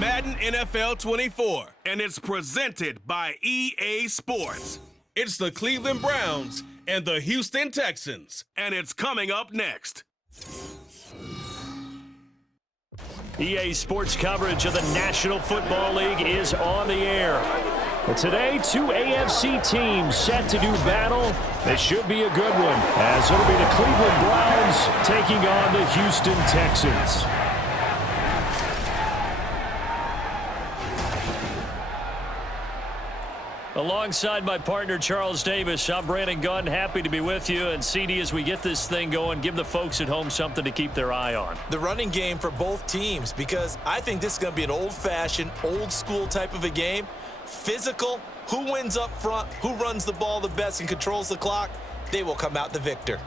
Madden NFL 24, and it's presented by EA Sports. It's the Cleveland Browns and the Houston Texans, and it's coming up next. EA Sports coverage of the National Football League is on the air. And today, two AFC teams set to do battle. This should be a good one, as it'll be the Cleveland Browns taking on the Houston Texans. Alongside my partner, Charles Davis, I'm Brandon Gunn. Happy to be with you. And CD, as we get this thing going, give the folks at home something to keep their eye on. The running game for both teams, because I think this is going to be an old-fashioned, old-school type of a game. Physical, who wins up front, who runs the ball the best and controls the clock, they will come out the victor.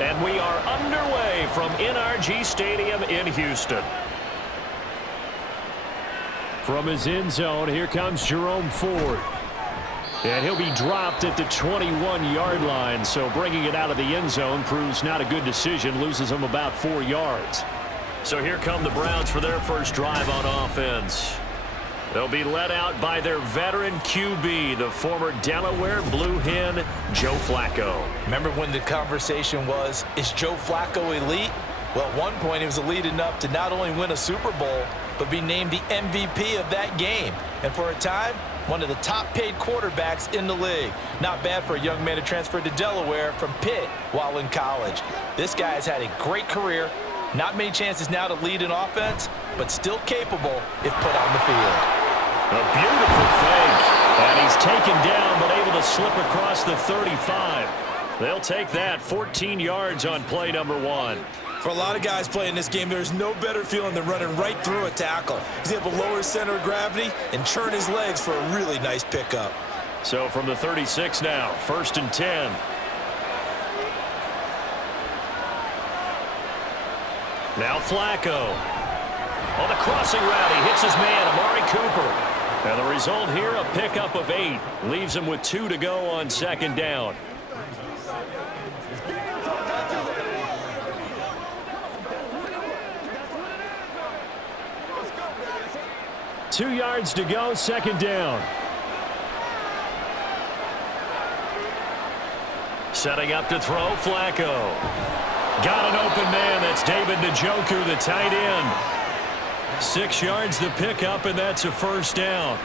And we are underway from NRG Stadium in Houston. From his end zone, here comes Jerome Ford. And he'll be dropped at the 21-yard line, so bringing it out of the end zone proves not a good decision, loses him about 4 yards. So here come the Browns for their first drive on offense. They'll be led out by their veteran QB, the former Delaware Blue Hen, Joe Flacco. Remember when the conversation was, is Joe Flacco elite? Well, at one point he was elite enough to not only win a Super Bowl, but be named the MVP of that game. And for a time, one of the top-paid quarterbacks in the league. Not bad for a young man who transferred to Delaware from Pitt while in college. This guy has had a great career. Not many chances now to lead an offense, but still capable if put on the field. A beautiful fake, and he's taken down but able to slip across the 35. They'll take that, 14 yards on play number 1. For a lot of guys playing this game, there's no better feeling than running right through a tackle. He's able to lower his center of gravity and churn his legs for a really nice pickup. So from the 36 now, 1st and 10. Now Flacco. On the crossing route, he hits his man, Amari Cooper. And the result here, a pickup of 8. Leaves him with 2 to go on 2nd down. Two yards to go, 2nd down. Setting up to throw, Flacco. Got an open man, that's David Njoku, the tight end. 6 yards the pickup, and that's a 1st down.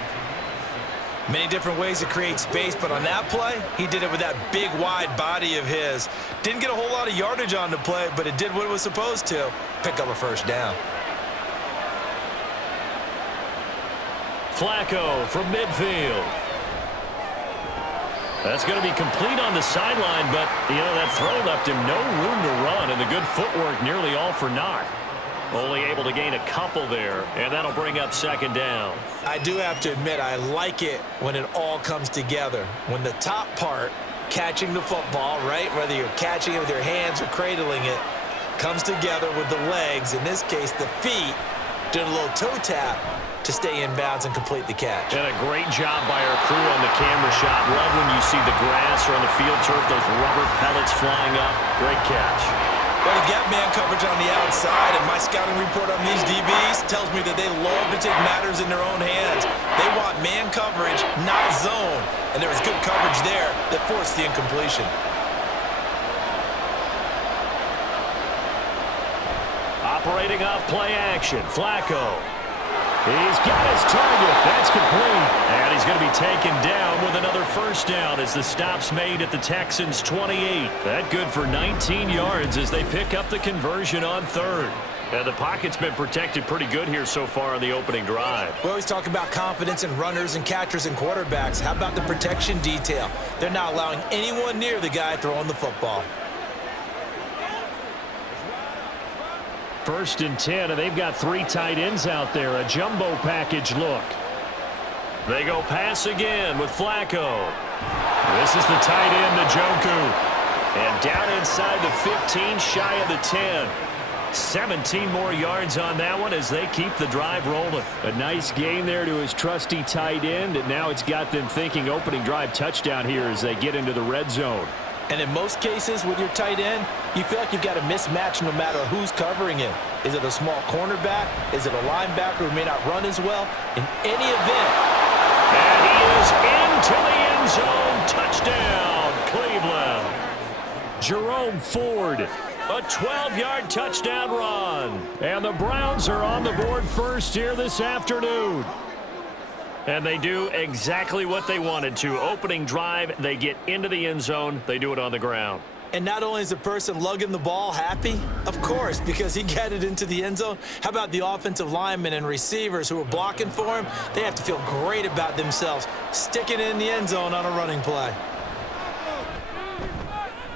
Many different ways to create space, but on that play, he did it with that big, wide body of his. Didn't get a whole lot of yardage on the play, but it did what it was supposed to. Pick up a 1st down. Flacco from midfield. That's going to be complete on the sideline, but, that throw left him no room to run, and the good footwork nearly all for naught. Only able to gain a couple there, and that'll bring up 2nd down. I do have to admit, I like it when it all comes together. When the top part, catching the football, right, whether you're catching it with your hands or cradling it, comes together with the legs, in this case the feet, doing a little toe tap to stay in bounds and complete the catch. And a great job by our crew on the camera shot. Love when you see the grass or on the field turf, those rubber pellets flying up. Great catch. Well, they've got man coverage on the outside, and my scouting report on these DBs tells me that they love to take matters in their own hands. They want man coverage, not zone, and there was good coverage there that forced the incompletion. Operating off play action, Flacco. He's got his target. That's complete. And he's going to be taken down with another first down as the stop's made at the Texans' 28. That good for 19 yards as they pick up the conversion on third. And the pocket's been protected pretty good here so far on the opening drive. We always talk about confidence in runners and catchers and quarterbacks. How about the protection detail? They're not allowing anyone near the guy throwing the football. 1st and 10, and they've got 3 tight ends out there. A jumbo package look. They go pass again with Flacco. This is the tight end, Njoku. And down inside the 15, shy of the 10. 17 more yards on that one as they keep the drive rolling. A nice gain there to his trusty tight end, and now it's got them thinking opening drive touchdown here as they get into the red zone. And in most cases with your tight end, you feel like you've got a mismatch no matter who's covering him. Is it a small cornerback? Is it a linebacker who may not run as well? In any event. And he is into the end zone. Touchdown, Cleveland. Jerome Ford. A 12-yard touchdown run. And the Browns are on the board first here this afternoon. And they do exactly what they wanted to. Opening drive, they get into the end zone. They do it on the ground. And not only is the person lugging the ball happy, of course, because he got it into the end zone. How about the offensive linemen and receivers who are blocking for him? They have to feel great about themselves, sticking it in the end zone on a running play.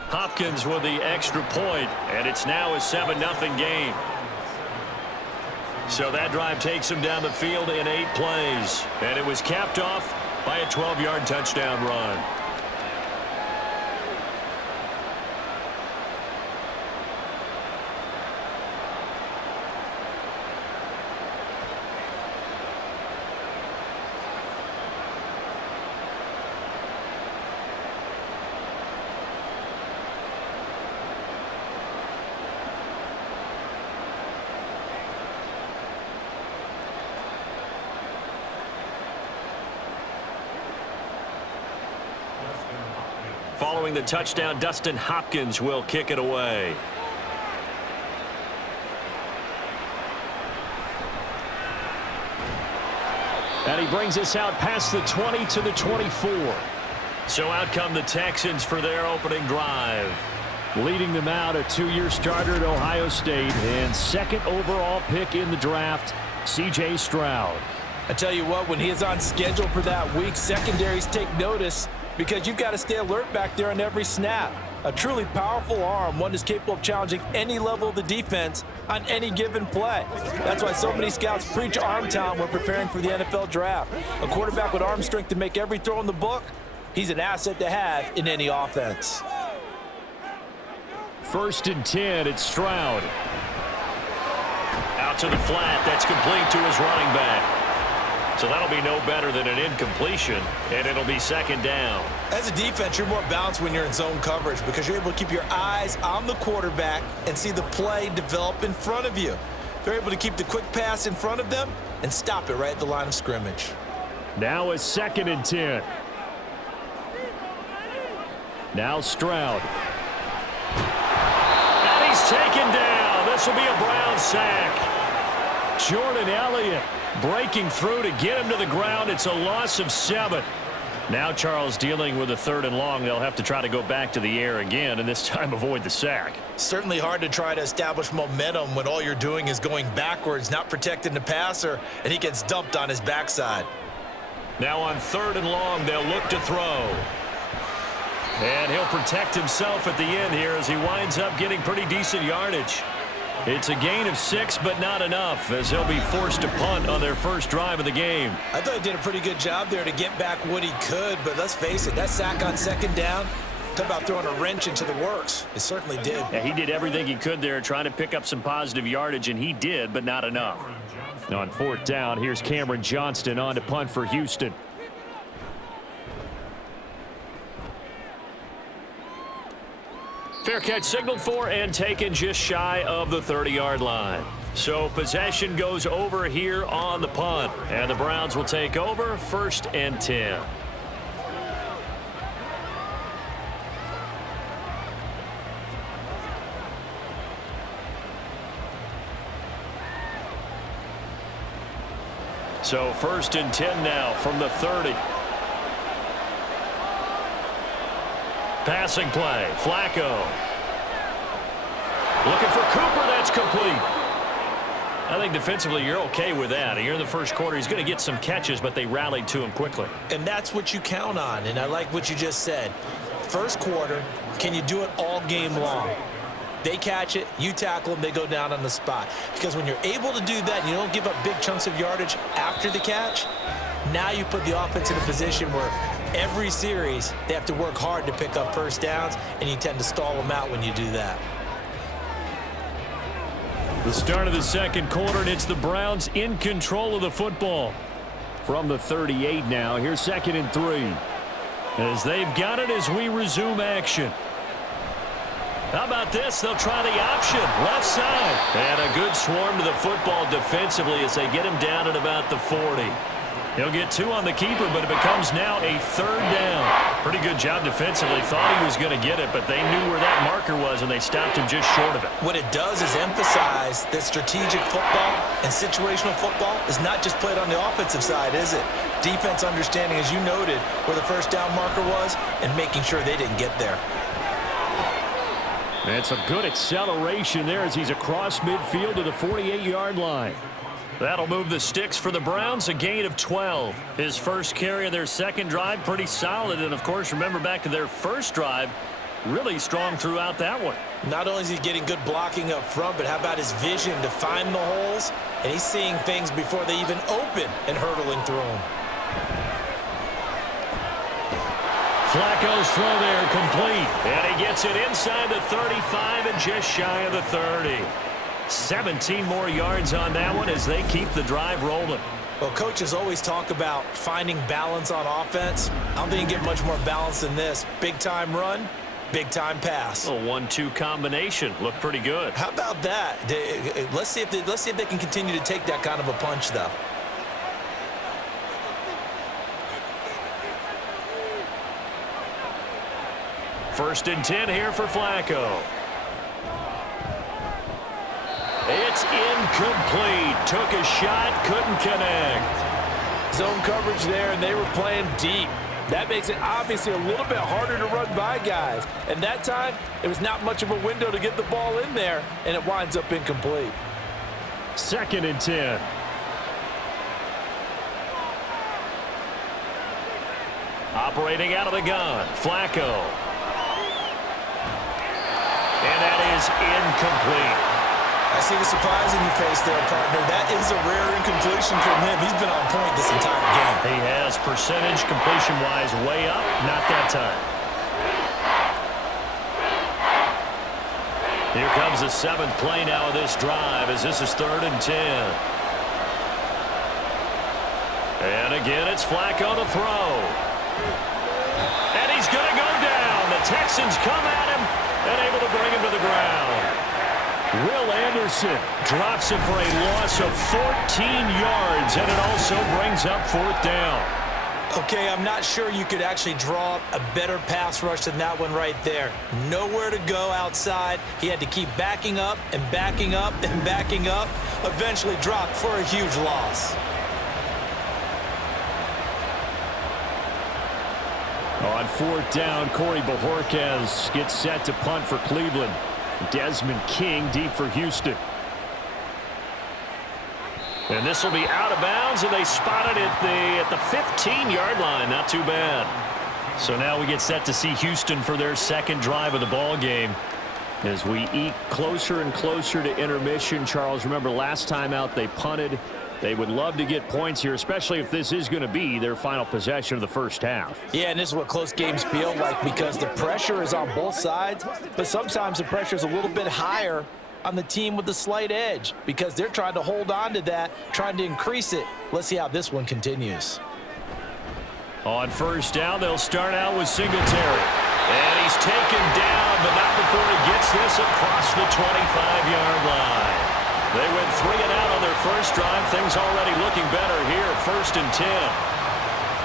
Hopkins with the extra point, and it's now a 7-0 game. So that drive takes him down the field in 8 plays, and it was capped off by a 12-yard touchdown run. Following the touchdown, Dustin Hopkins will kick it away. And he brings us out past the 20 to the 24. So out come the Texans for their opening drive. Leading them out, a 2-year starter at Ohio State and 2nd overall pick in the draft, C.J. Stroud. I tell you what, when he is on schedule for that week, secondaries take notice because you've got to stay alert back there on every snap. A truly powerful arm, one is capable of challenging any level of the defense on any given play. That's why so many scouts preach arm talent when preparing for the NFL draft. A quarterback with arm strength to make every throw in the book, he's an asset to have in any offense. 1st and 10, it's Stroud. Out to the flat, that's complete to his running back. So that'll be no better than an incompletion, and it'll be 2nd down. As a defense, you're more balanced when you're in zone coverage because you're able to keep your eyes on the quarterback and see the play develop in front of you. They're able to keep the quick pass in front of them and stop it right at the line of scrimmage. Now a 2nd and 10. Now Stroud. And he's taken down. This will be a Brown sack. Jordan Elliott breaking through to get him to the ground. It's a loss of 7. Now Charles dealing with a 3rd and long. They'll have to try to go back to the air again and this time avoid the sack. Certainly hard to try to establish momentum when all you're doing is going backwards, not protecting the passer, and he gets dumped on his backside. Now on 3rd and long, they'll look to throw. And he'll protect himself at the end here as he winds up getting pretty decent yardage. It's a gain of 6, but not enough, as he'll be forced to punt on their first drive of the game. I thought he did a pretty good job there to get back what he could, but let's face it, that sack on 2nd down, talk about throwing a wrench into the works. It certainly did. Yeah, he did everything he could there, trying to pick up some positive yardage, and he did, but not enough. On 4th down, here's Cameron Johnston on to punt for Houston. Fair catch signaled for and taken just shy of the 30-yard line. So possession goes over here on the punt, and the Browns will take over 1st and 10. So 1st and 10 now from the 30. Passing play, Flacco. Looking for Cooper, that's complete. I think defensively you're okay with that. Here in the first quarter, he's going to get some catches, but they rallied to him quickly. And that's what you count on, and I like what you just said. First quarter, can you do it all game long? They catch it, you tackle them, they go down on the spot. Because when you're able to do that and you don't give up big chunks of yardage after the catch, now you put the offense in a position where every series they have to work hard to pick up first downs, and you tend to stall them out when you do that. The start of the second quarter, and it's the Browns in control of the football. From the 38 now, here's 2nd and 3. As they've got it as we resume action. How about this? They'll try the option, left side. And a good swarm to the football defensively as they get him down at about the 40. He'll get 2 on the keeper, but it becomes now a 3rd down. Pretty good job defensively. Thought he was going to get it, but they knew where that marker was, and they stopped him just short of it. What it does is emphasize that strategic football and situational football is not just played on the offensive side, is it? Defense understanding, as you noted, where the first down marker was and making sure they didn't get there. It's a good acceleration there as he's across midfield to the 48-yard line. That'll move the sticks for the Browns, a gain of 12. His first carry of their second drive, pretty solid. And, of course, remember back to their first drive, really strong throughout that one. Not only is he getting good blocking up front, but how about his vision to find the holes? And he's seeing things before they even open and hurdling through them. Flacco's throw there complete. And he gets it inside the 35 and just shy of the 30. 17 more yards on that one as they keep the drive rolling. Well, coaches always talk about finding balance on offense. I don't think you get much more balance than this. Big-time run, big-time pass. A 1-2 combination. Looked pretty good. How about that? Let's see if they can continue to take that kind of a punch, though. First and 10 here for Flacco. It's incomplete. Took a shot, couldn't connect. Zone coverage there, and they were playing deep. That makes it obviously a little bit harder to run by guys. And that time, it was not much of a window to get the ball in there, and it winds up incomplete. 2nd and 10. Operating out of the gun, Flacco. And that is incomplete. I see the surprise in your face there, partner. That is a rare incompletion from him. He's been on point this entire game. He has percentage completion-wise way up. Not that time. Here comes the 7th play now of this drive as this is 3rd and 10. And again, it's Flacco to throw. And he's going to go down. The Texans come at him and able to bring him to the ground. Will Anderson drops him for a loss of 14 yards, and it also brings up 4th down. Okay, I'm not sure you could actually draw up a better pass rush than that one right there. Nowhere to go outside. He had to keep backing up and backing up and backing up. Eventually dropped for a huge loss. On 4th down, Corey Bojorquez gets set to punt for Cleveland. Desmond King deep for Houston. And this will be out of bounds, and they spot it at the 15-yard line. Not too bad. So now we get set to see Houston for their second drive of the ball game. As we eke closer and closer to intermission, Charles, remember last time out they punted. They would love to get points here, especially if this is going to be their final possession of the first half. Yeah, and this is what close games feel like because the pressure is on both sides, but sometimes the pressure is a little bit higher on the team with the slight edge because they're trying to hold on to that, trying to increase it. Let's see how this one continues. On 1st down, they'll start out with Singletary. And he's taken down, but not before he gets this across the 25-yard line. They went 3 and out on their first drive. Things already looking better here. 1st and 10.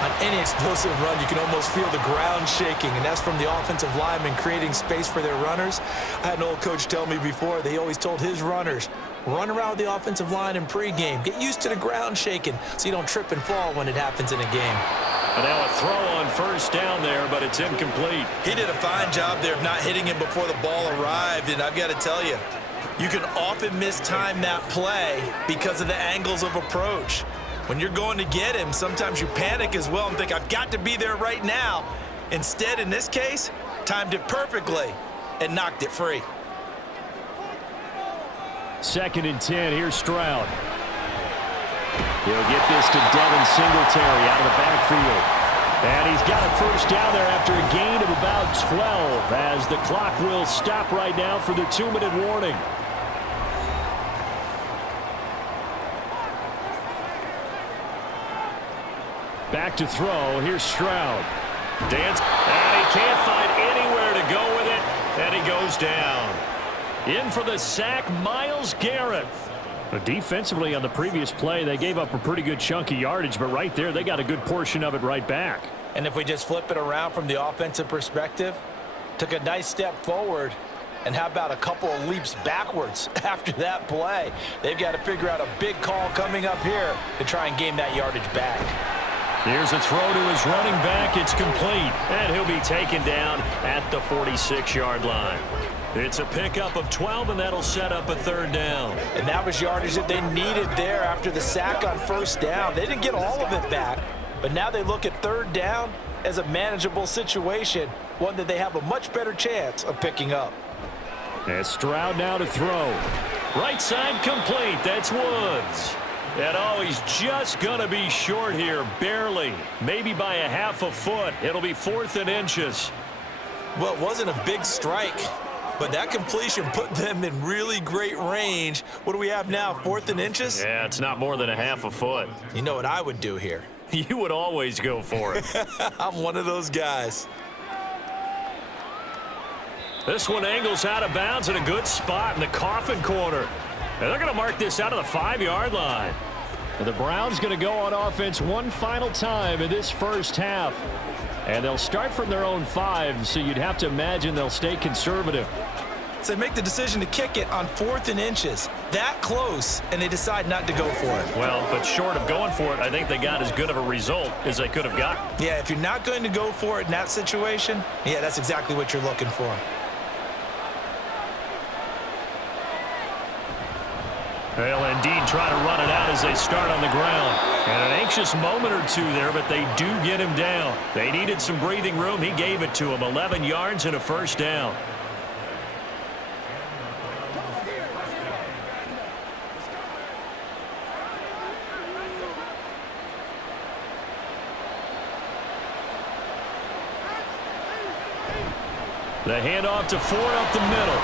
On any explosive run, you can almost feel the ground shaking, and that's from the offensive linemen creating space for their runners. I had an old coach tell me before, they always told his runners, run around with the offensive line in pregame. Get used to the ground shaking so you don't trip and fall when it happens in a game. And now a throw on first down there, but it's incomplete. He did a fine job there of not hitting him before the ball arrived, and I've got to tell you, you can often mistime that play because of the angles of approach. When you're going to get him, sometimes you panic as well and think, I've got to be there right now. Instead, in this case, timed it perfectly and knocked it free. 2nd and 10, here's Stroud. He'll get this to Devin Singletary out of the backfield. And he's got a first down there after a gain of about 12 as the clock will stop right now for the 2-minute warning. Back to throw. Here's Stroud. Dance. And he can't find anywhere to go with it. And he goes down. In for the sack, Myles Garrett. Defensively on the previous play, they gave up a pretty good chunk of yardage, but right there, they got a good portion of it right back. And if we just flip it around from the offensive perspective, took a nice step forward, and how about a couple of leaps backwards after that play? They've got to figure out a big call coming up here to try and gain that yardage back. Here's a throw to his running back. It's complete, and he'll be taken down at the 46-yard line. It's a pickup of 12, and that'll set up a 3rd down. And that was yardage that they needed there after the sack on first down. They didn't get all of it back, but now they look at 3rd down as a manageable situation, one that they have a much better chance of picking up. And Stroud now to throw. Right side complete. That's Woods. And oh, he's just going to be short here, barely. Maybe by a half a foot. It'll be 4th and inches. Well, it wasn't a big strike, but that completion put them in really great range. What do we have now, 4th and inches? Yeah, it's not more than a half a foot. You know what I would do here? You would always go for it. I'm one of those guys. This one angles out of bounds in a good spot in the coffin corner. And they're going to mark this out of the 5-yard line. And the Browns going to go on offense one final time in this first half. And they'll start from their own 5, so you'd have to imagine they'll stay conservative. So they make the decision to kick it on 4th and inches. That close, and they decide not to go for it. Well, but short of going for it, I think they got as good of a result as they could have gotten. Yeah, if you're not going to go for it in that situation, yeah, that's exactly what you're looking for. They'll indeed try to run it out as they start on the ground. And an anxious moment or two there, but they do get him down. They needed some breathing room. He gave it to him. 11 yards and a first down. The handoff to Ford up the middle.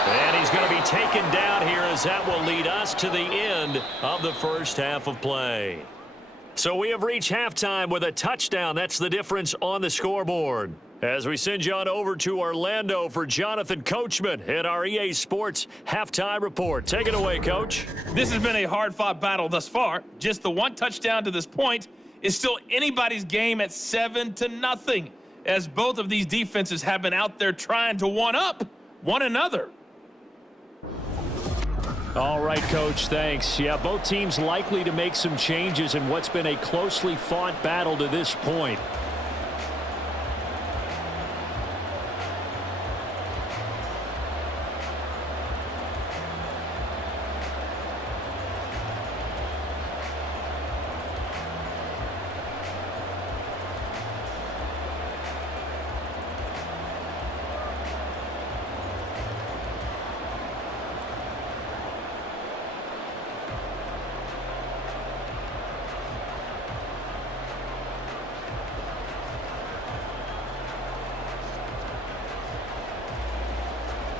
And he's going to be taken down here as that will lead us to the end of the first half of play. So we have reached halftime with a touchdown. That's the difference on the scoreboard. As we send you on over to Orlando for Jonathan Coachman in our EA Sports Halftime Report. Take it away, Coach. This has been a hard-fought battle thus far. Just the one touchdown to this point is still anybody's game at 7-0, as both of these defenses have been out there trying to one-up one another. All right, Coach, thanks. Yeah, both teams likely to make some changes in what's been a closely fought battle to this point.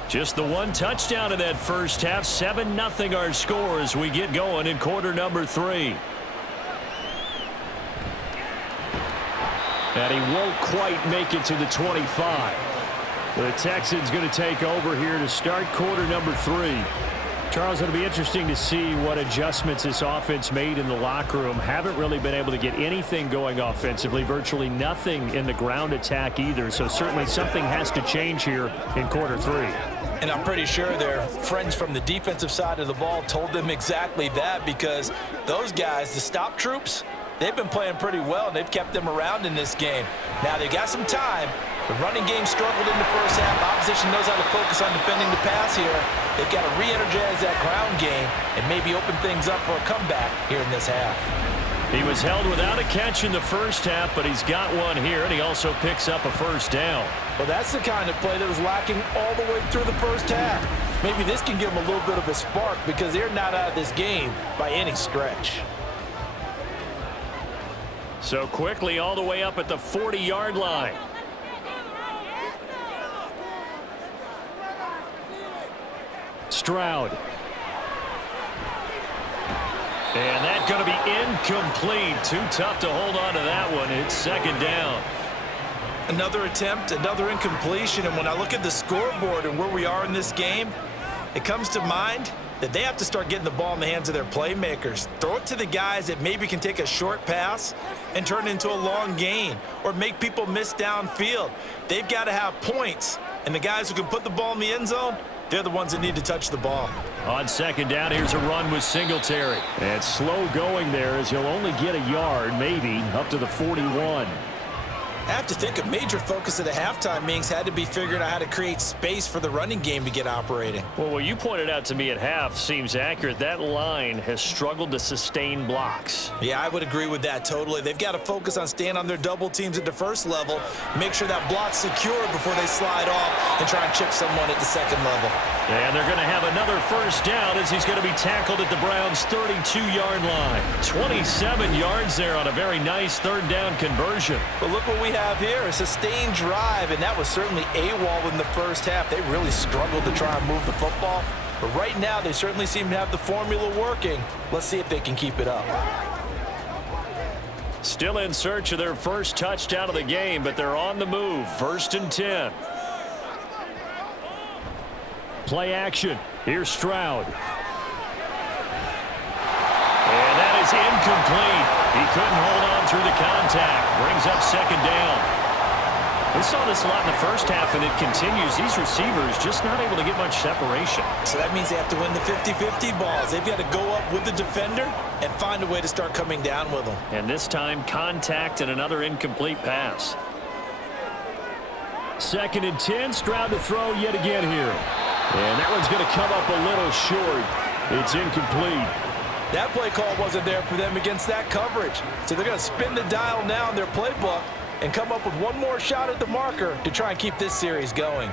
Just the one touchdown in that first half. 7-0 our score as we get going in quarter number 3. And he won't quite make it to the 25. The Texans going to take over here to start quarter number 3. Charles, it'll be interesting to see what adjustments this offense made in the locker room. Haven't really been able to get anything going offensively. Virtually nothing in the ground attack either. So certainly something has to change here in quarter 3. And I'm pretty sure their friends from the defensive side of the ball told them exactly that, because those guys, the stop troops, they've been playing pretty well, and they've kept them around in this game. Now, they got some time. The running game struggled in the first half. Opposition knows how to focus on defending the pass here. They've got to re-energize that ground game and maybe open things up for a comeback here in this half. He was held without a catch in the first half, but he's got one here, and he also picks up a first down. Well, that's the kind of play that was lacking all the way through the first half. Maybe this can give them a little bit of a spark because they're not out of this game by any stretch. So quickly all the way up at the 40-yard line. Stroud. And that's going to be incomplete. Too tough to hold on to that one. It's second down. Another attempt, another incompletion. And when I look at the scoreboard and where we are in this game, it comes to mind that they have to start getting the ball in the hands of their playmakers. Throw it to the guys that maybe can take a short pass and turn it into a long gain or make people miss downfield. They've got to have points. And the guys who can put the ball in the end zone, they're the ones that need to touch the ball. On second down, here's a run with Singletary. And slow going there as he'll only get a yard, maybe, up to the 41. I have to think a major focus of the halftime meetings had to be figuring out how to create space for the running game to get operating. Well, what you pointed out to me at half seems accurate. That line has struggled to sustain blocks. Yeah, I would agree with that totally. They've got to focus on staying on their double teams at the first level, make sure that block's secure before they slide off and try and chip someone at the second level. And they're going to have another first down as he's going to be tackled at the Browns' 32-yard line. 27 yards there on a very nice third down conversion. But look what we have here, a sustained drive, and that was certainly AWOL in the first half. They really struggled to try and move the football. But right now, they certainly seem to have the formula working. Let's see if they can keep it up. Still in search of their first touchdown of the game, but they're on the move. 1st and 10. Play action. Here's Stroud. And that is incomplete. He couldn't hold on through the contact. Brings up second down. We saw this a lot in the first half, and it continues. These receivers just not able to get much separation. So that means they have to win the 50-50 balls. They've got to go up with the defender and find a way to start coming down with them. And this time, contact and another incomplete pass. 2nd and 10. Stroud to throw yet again here. And that one's going to come up a little short. It's incomplete. That play call wasn't there for them against that coverage. So they're going to spin the dial now in their playbook and come up with one more shot at the marker to try and keep this series going.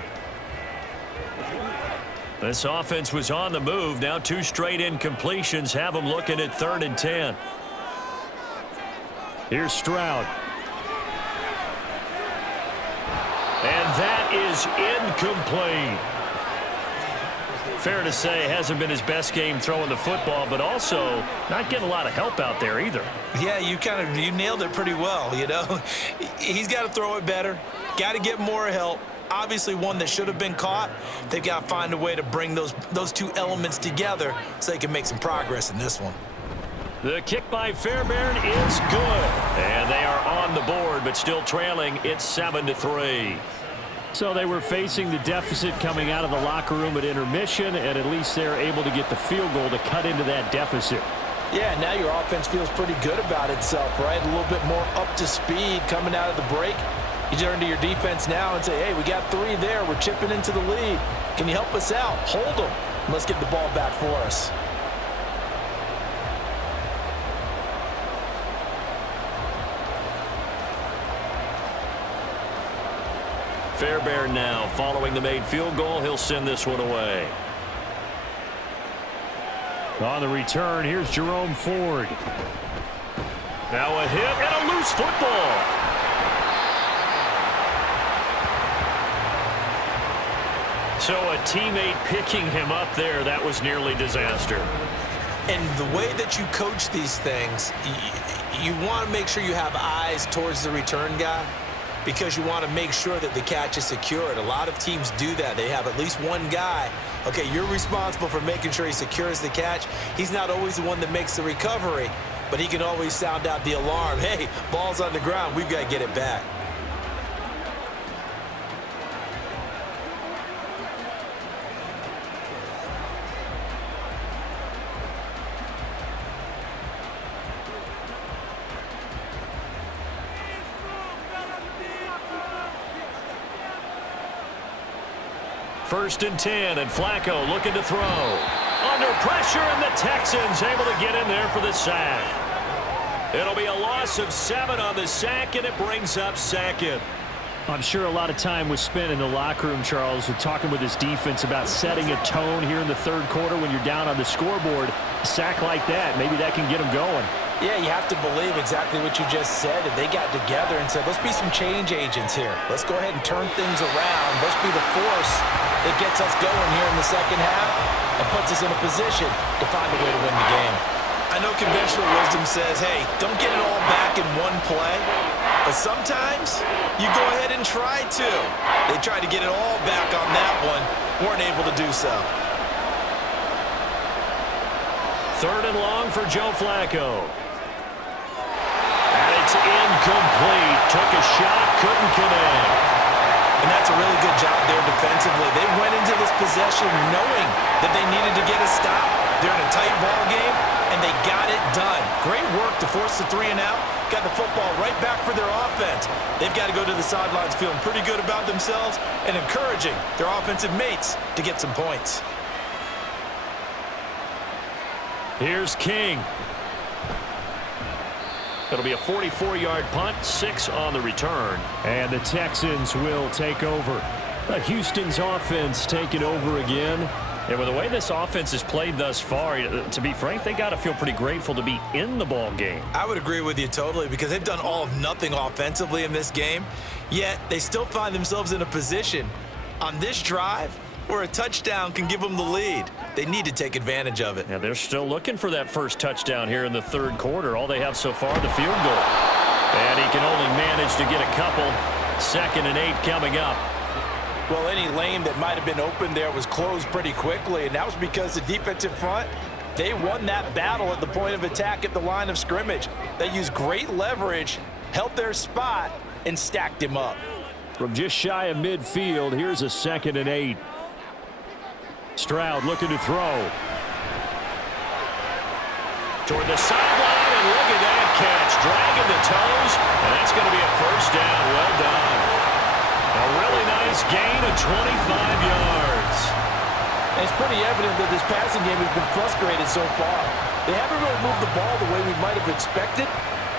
This offense was on the move. Now 2 straight incompletions have them looking at 3rd and 10. Here's Stroud. And that is incomplete. Fair to say, hasn't been his best game throwing the football, but also not getting a lot of help out there either. Yeah, you nailed it pretty well, you know. He's got to throw it better, got to get more help. Obviously one that should have been caught. They've got to find a way to bring those 2 elements together so they can make some progress in this one. The kick by Fairbairn is good. And they are on the board, but still trailing. It's 7-3. So they were facing the deficit coming out of the locker room at intermission, and at least they're able to get the field goal to cut into that deficit. Yeah, now your offense feels pretty good about itself, right? A little bit more up to speed coming out of the break. You turn to your defense now and say, hey, we got 3 there. We're chipping into the lead. Can you help us out? Hold them. Let's get the ball back for us. Fairbairn now following the made field goal. He'll send this one away. On the return, here's Jerome Ford. Now a hit and a loose football. So a teammate picking him up there, that was nearly disaster. And the way that you coach these things, you want to make sure you have eyes towards the return guy, because you want to make sure that the catch is secured. A lot of teams do that. They have at least one guy. Okay, you're responsible for making sure he secures the catch. He's not always the one that makes the recovery, but he can always sound out the alarm. Hey, ball's on the ground. We've got to get it back. 1st and 10, and Flacco looking to throw. Under pressure, and the Texans able to get in there for the sack. It'll be a loss of 7 on the sack, and it brings up 2nd. I'm sure a lot of time was spent in the locker room, Charles, with talking with his defense about setting a tone here in the 3rd quarter when you're down on the scoreboard. A sack like that, maybe that can get them going. Yeah, you have to believe exactly what you just said. And they got together and said, let's be some change agents here. Let's go ahead and turn things around. Let's be the force that gets us going here in the 2nd half and puts us in a position to find a way to win the game. I know conventional wisdom says, hey, don't get it all back in one play. But sometimes you go ahead and try to. They tried to get it all back on that one. Weren't able to do so. 3rd and long for Joe Flacco. And it's incomplete. Took a shot, couldn't connect. And that's a really good job there defensively. They went into this possession knowing that they needed to get a stop. They're in a tight ball game, and they got it done. Great work to force the 3 and out. Got the football right back for their offense. They've got to go to the sidelines feeling pretty good about themselves and encouraging their offensive mates to get some points. Here's King. It'll be a 44-yard punt, 6 on the return. And the Texans will take over. Houston's offense taking over again. And with the way this offense has played thus far, to be frank, they got to feel pretty grateful to be in the ball game. I would agree with you totally because they've done all of nothing offensively in this game, yet they still find themselves in a position on this drive where a touchdown can give them the lead. They need to take advantage of it. Yeah, they're still looking for that first touchdown here in the 3rd quarter. All they have so far, the field goal. And he can only manage to get a couple. 2nd and 8 coming up. Well, any lane that might have been open there was closed pretty quickly, and that was because the defensive front, they won that battle at the point of attack at the line of scrimmage. They used great leverage, held their spot, and stacked him up. From just shy of midfield, here's a 2nd and 8. Stroud looking to throw. Toward the sideline, and look at that catch. Dragging the toes, and that's going to be a 1st down. Well done. A really nice gain of 25 yards. And it's pretty evident that this passing game has been frustrated so far. They haven't really moved the ball the way we might have expected,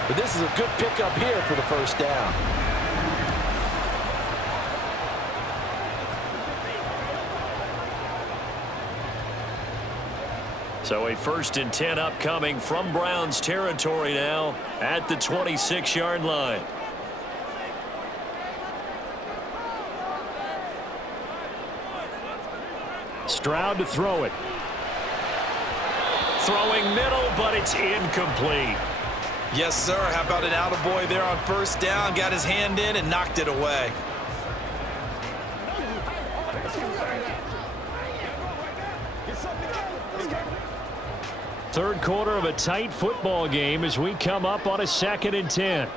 but this is a good pickup here for the 1st down. So a 1st and 10 upcoming from Browns territory now at the 26-yard line. Stroud to throw it. Throwing middle, but it's incomplete. Yes, sir. How about an attaboy there on 1st down? Got his hand in and knocked it away. Third quarter of a tight football game as we come up on a 2nd and 10.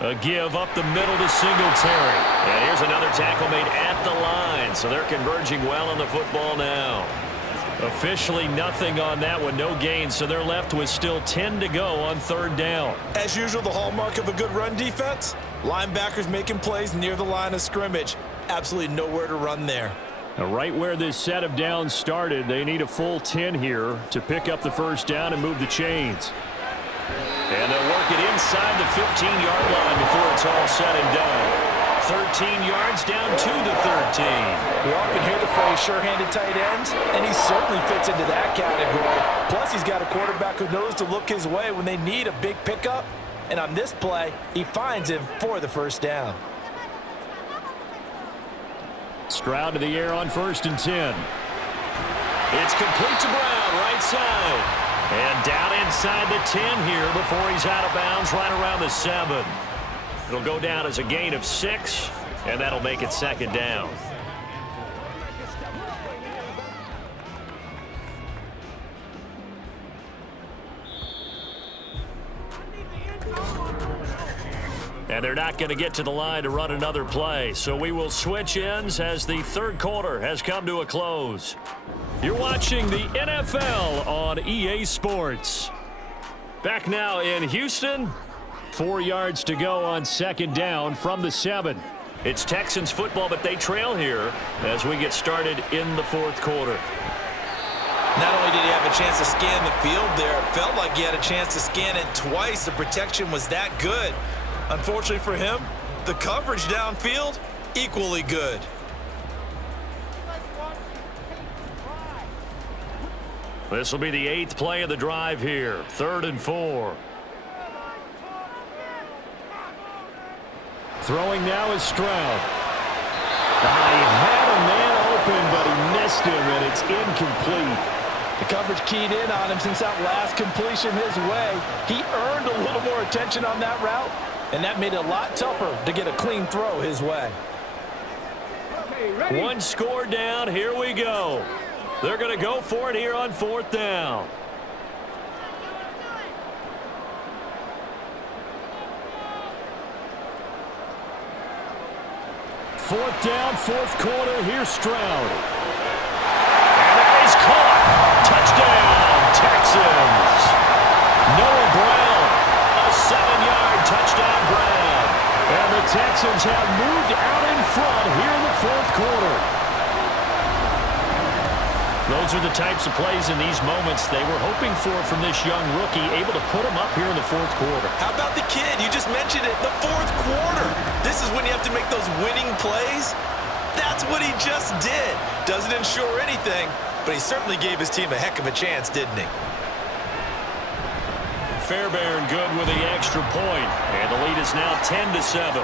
A give up the middle to Singletary. And here's another tackle made at the line. So they're converging well on the football now. Officially nothing on that one. No gain. So they're left with still 10 to go on 3rd down. As usual, the hallmark of a good run defense. Linebackers making plays near the line of scrimmage. Absolutely nowhere to run there. Now, right where this set of downs started, they need a full 10 here to pick up the 1st down and move the chains. And they'll work it inside the 15-yard line before it's all said and done. 13 yards down to the 13. We often hear the phrase sure-handed tight ends, and he certainly fits into that category. Plus, he's got a quarterback who knows to look his way when they need a big pickup. And on this play, he finds him for the 1st down. Stroud to the air on 1st and 10. It's complete to Brown, right side. And down inside the 10 here before he's out of bounds right around the 7. It'll go down as a gain of 6, and that'll make it 2nd down. And they're not going to get to the line to run another play. So we will switch ends as the 3rd quarter has come to a close. You're watching the NFL on EA Sports. Back now in Houston. 4 yards to go on 2nd down from the 7. It's Texans football, but they trail here as we get started in the fourth quarter. Not only did he have a chance to scan the field there, it felt like he had a chance to scan it twice. The protection was that good. Unfortunately for him, the coverage downfield, equally good. This will be the 8th play of the drive here. 3rd and 4. Throwing now is Stroud. He had a man open, but he missed him, and it's incomplete. The coverage keyed in on him since that last completion his way. He earned a little more attention on that route, and that made it a lot tougher to get a clean throw his way. One score down. Here we go. They're going to go for it here on 4th down. Fourth down, fourth quarter. Here's Stroud. And that is caught. Touchdown, Texans. Noah Brown, a 7-yard touchdown grab. And the Texans have moved out in front here in the fourth quarter. Those are the types of plays in these moments they were hoping for from this young rookie, able to put him up here in the fourth quarter. How about the kid? You just mentioned it, the fourth quarter. This is when you have to make those winning plays. That's what he just did. Doesn't ensure anything, but he certainly gave his team a heck of a chance, didn't he? Fairbairn good with the extra point, and the lead is now 10-7.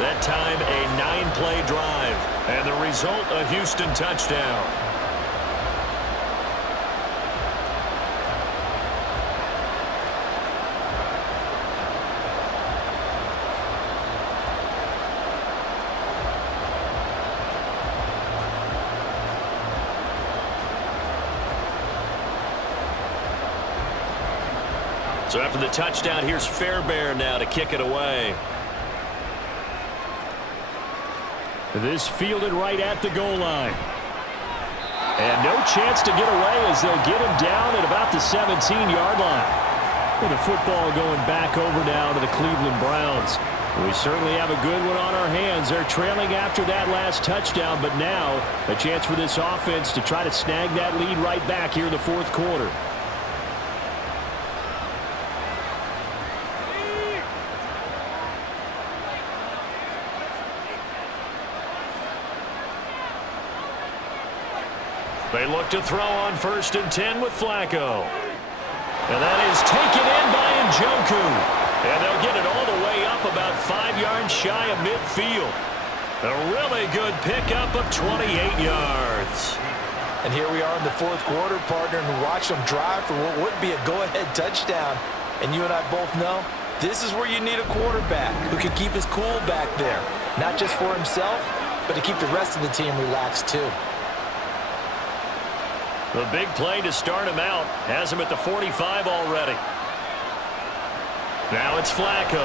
That time a 9-play drive, and the result a Houston touchdown. So after the touchdown, here's Fairbairn now to kick it away. This fielded right at the goal line. And no chance to get away as they'll get him down at about the 17-yard line. With the football going back over now to the Cleveland Browns. We certainly have a good one on our hands. They're trailing after that last touchdown, but now a chance for this offense to try to snag that lead right back here in the fourth quarter. They look to throw on 1st and 10 with Flacco. And that is taken in by Njoku. And they'll get it all the way up about 5 yards shy of midfield. A really good pickup of 28 yards. And here we are in the fourth quarter, partner, and watch them drive for what would be a go-ahead touchdown. And you and I both know this is where you need a quarterback who can keep his cool back there. Not just for himself, but to keep the rest of the team relaxed too. The big play to start him out has him at the 45 already. Now it's Flacco.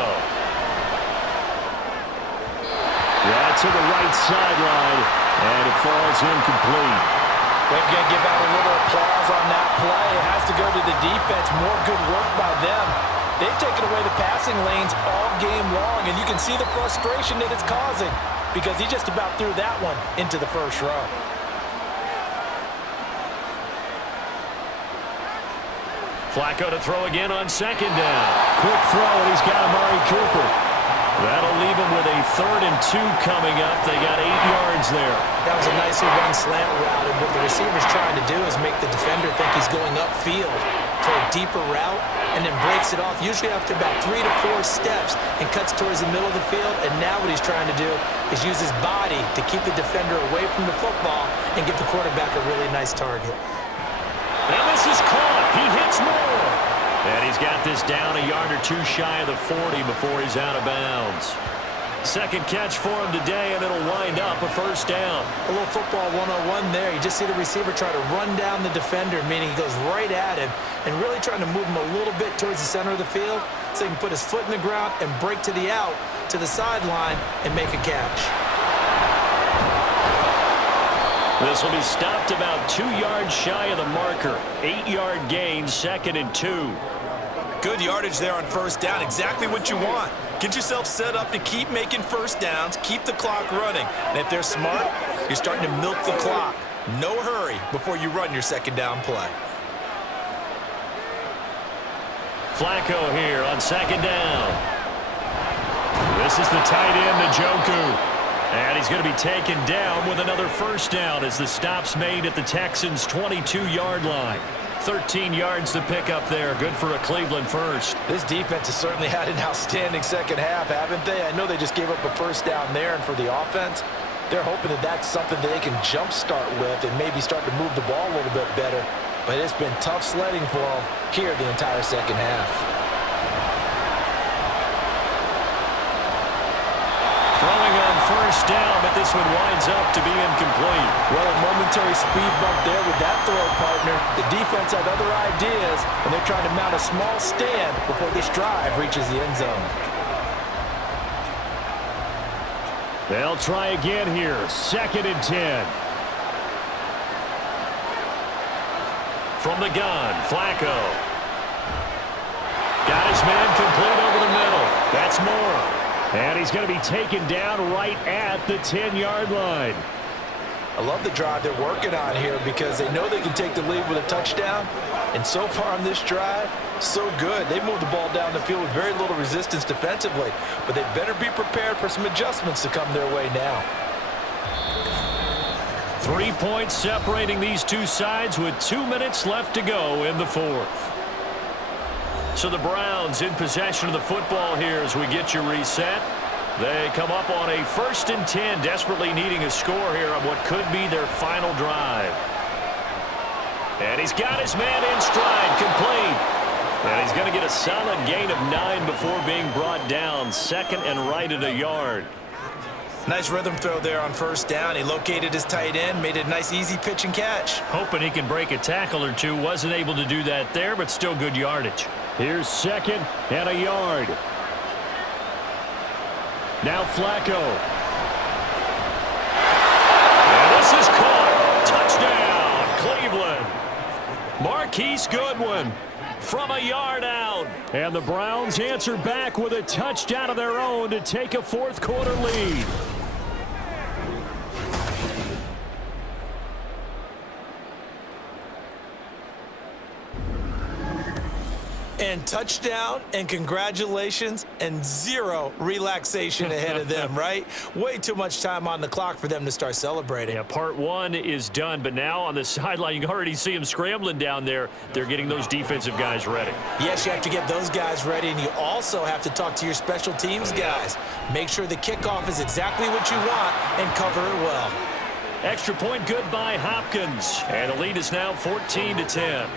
Yeah, to the right sideline, and it falls incomplete. They're going to give out a little applause on that play. It has to go to the defense. More good work by them. They've taken away the passing lanes all game long, and you can see the frustration that it's causing because he just about threw that one into the first row. Flacco to throw again on 2nd down. Quick throw, and he's got Amari Cooper. That'll leave him with a 3rd and 2 coming up. They got 8 yards there. That was a nicely run slant route, and what the receiver's trying to do is make the defender think he's going upfield for a deeper route, and then breaks it off, usually after about 3 to 4 steps, and cuts towards the middle of the field. And now what he's trying to do is use his body to keep the defender away from the football and give the quarterback a really nice target. And this is caught. He hits more. And he's got this down a yard or 2 shy of the 40 before he's out of bounds. Second catch for him today, and it'll wind up a 1st down. A little football 101 there. You just see the receiver try to run down the defender, meaning he goes right at him and really trying to move him a little bit towards the center of the field so he can put his foot in the ground and break to the out, to the sideline, and make a catch. This will be stopped about 2 yards shy of the marker. 8-yard gain, 2nd and 2. Good yardage there on 1st down. Exactly what you want. Get yourself set up to keep making first downs, keep the clock running. And if they're smart, you're starting to milk the clock. No hurry before you run your second down play. Flacco here on second down. This is the tight end, Njoku. And he's going to be taken down with another first down as the stop's made at the Texans' 22-yard line. 13 yards to pick up there. Good for a Cleveland first. This defense has certainly had an outstanding second half, haven't they? I know they just gave up a first down there, and for the offense, they're hoping that that's something that they can jumpstart with and maybe start to move the ball a little bit better. But it's been tough sledding for them here the entire second half. Throwing on first down, but this one winds up to be incomplete. Well, a momentary speed bump there with that throw, partner. The defense had other ideas, and they're trying to mount a small stand before this drive reaches the end zone. They'll try again here. 2nd and 10. From the gun, Flacco. Got his man complete over the middle. That's Moore. And he's going to be taken down right at the 10-yard line. I love the drive they're working on here because they know they can take the lead with a touchdown. And so far on this drive, so good. They moved the ball down the field with very little resistance defensively. But they better be prepared for some adjustments to come their way now. 3 points separating these two sides with 2 minutes left to go in the fourth. So the Browns in possession of the football here as we get you reset. They come up on a 1st and 10, desperately needing a score here on what could be their final drive. And he's got his man in stride, complete. And he's going to get a solid gain of 9 before being brought down. 2nd and right at a yard. Nice rhythm throw there on first down. He located his tight end, made it a nice easy pitch and catch. Hoping he can break a tackle or two. Wasn't able to do that there, but still good yardage. Here's 2nd and a yard. Now Flacco. And this is caught. Touchdown, Cleveland. Marquise Goodwin from a yard out. And the Browns answer back with a touchdown of their own to take a fourth-quarter lead. And touchdown, and congratulations, and zero relaxation ahead of them, right? Way too much time on the clock for them to start celebrating. Yeah, part one is done, but now on the sideline, you can already see them scrambling down there. They're getting those defensive guys ready. Yes, you have to get those guys ready, and you also have to talk to your special teams guys. Make sure the kickoff is exactly what you want and cover it well. Extra point good by Hopkins, and the lead is now 14-10.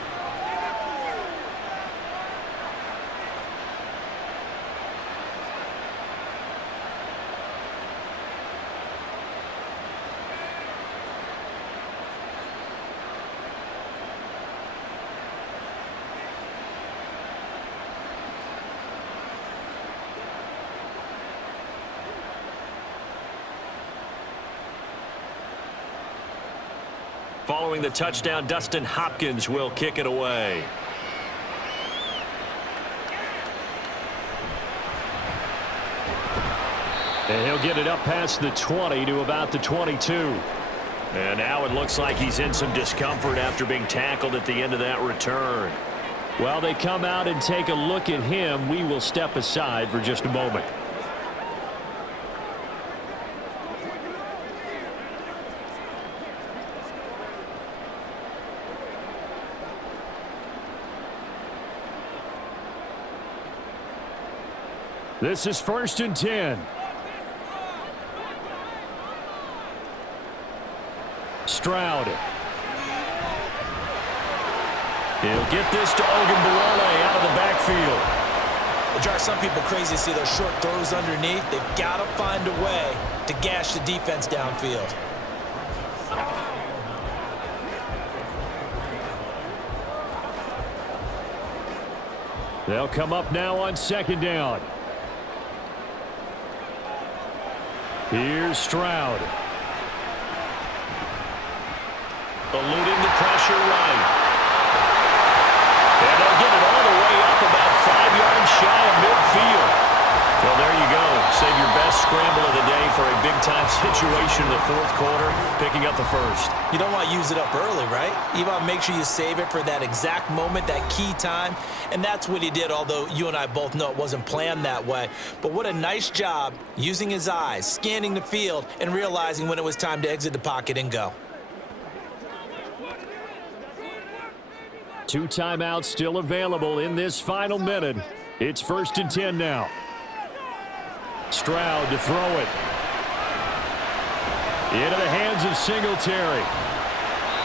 Following the touchdown, Dustin Hopkins will kick it away. And he'll get it up past the 20 to about the 22. And now it looks like he's in some discomfort after being tackled at the end of that return. While they come out and take a look at him, we will step aside for just a moment. This is 1st and 10. Stroud. He'll get this to Ogunbowale out of the backfield. It drives some people crazy to see those short throws underneath. They've got to find a way to gash the defense downfield. They'll come up now on 2nd down. Here's Stroud. Eluding the pressure right. And they'll get it all the way up about 5 yards shy of midfield. Well, there scramble of the day for a big-time situation in the fourth quarter, picking up the first. You don't want to use it up early, right? You want to make sure you save it for that exact moment, that key time, and that's what he did, although you and I both know it wasn't planned that way. But what a nice job using his eyes, scanning the field, and realizing when it was time to exit the pocket and go. 2 timeouts still available in this final minute. It's 1st and 10 now. Stroud to throw it. Into the hands of Singletary.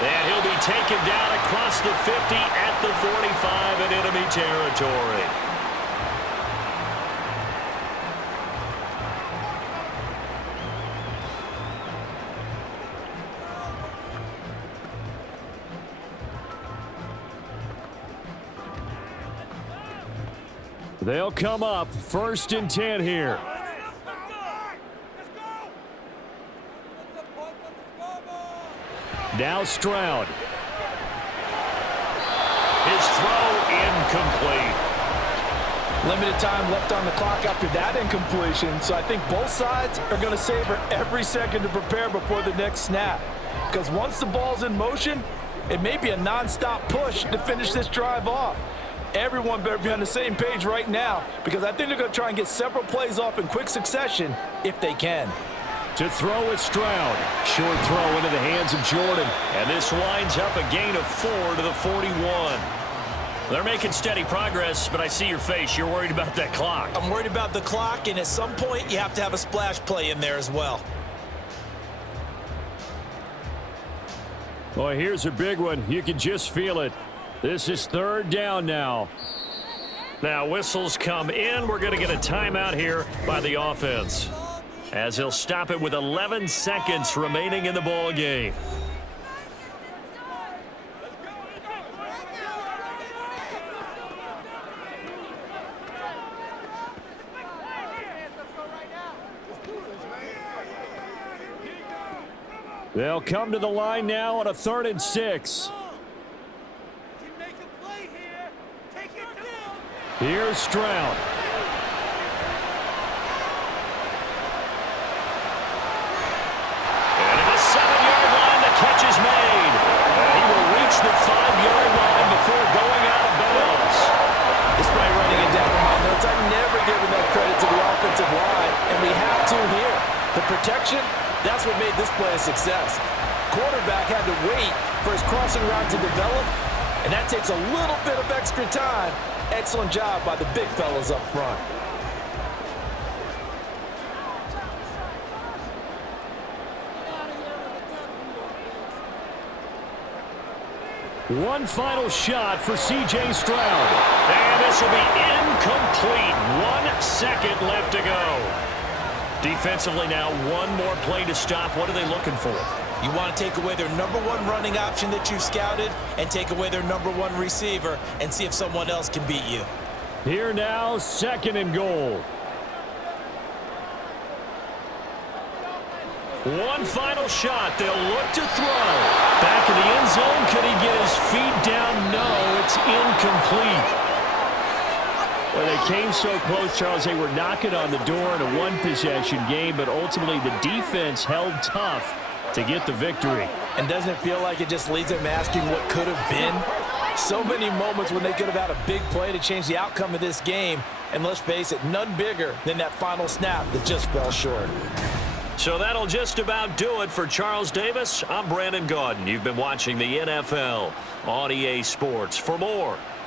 And he'll be taken down across the 50 at the 45 in enemy territory. They'll come up 1st and 10 here. Now Stroud. His throw incomplete. Limited time left on the clock after that incompletion, so I think both sides are going to savor every second to prepare before the next snap. Because once the ball's in motion, it may be a non-stop push to finish this drive off. Everyone better be on the same page right now, because I think they're going to try and get several plays off in quick succession if they can. To throw is Stroud. Short throw into the hands of Jordan. And this winds up a gain of 4 to the 41. They're making steady progress, but I see your face. You're worried about that clock. I'm worried about the clock, and at some point you have to have a splash play in there as well. Boy, here's a big one. You can just feel it. This is 3rd down now. Now whistles come in. We're going to get a timeout here by the offense, as he'll stop it with 11 seconds remaining in the ball game. They'll come to the line now on a 3rd and 6. Here's Stroud. And at the 7-yard line, the catch is made. And he will reach the 5-yard line before going out of bounds. Despite writing it down in my notes, I've never given that credit to the offensive line, and we have to here. The protection, that's what made this play a success. Quarterback had to wait for his crossing route to develop, and that takes a little bit of extra time. Excellent job by the big fellas up front. One final shot for C.J. Stroud. And this will be incomplete. 1 second left to go. Defensively now, one more play to stop. What are they looking for? You want to take away their #1 running option that you've scouted and take away their #1 receiver and see if someone else can beat you. Here now, 2nd and goal. One final shot. They'll look to throw. Back in the end zone. Could he get his feet down? No, it's incomplete. Well, they came so close, Charles. They were knocking on the door in a one-possession game, but ultimately the defense held tough to get the victory. And doesn't it feel like it just leads them asking what could have been? So many moments when they could have had a big play to change the outcome of this game. And let's face it, none bigger than that final snap that just fell short. So that'll just about do it for Charles Davis. I'm Brandon Gaudin. You've been watching the NFL on EA Sports. For more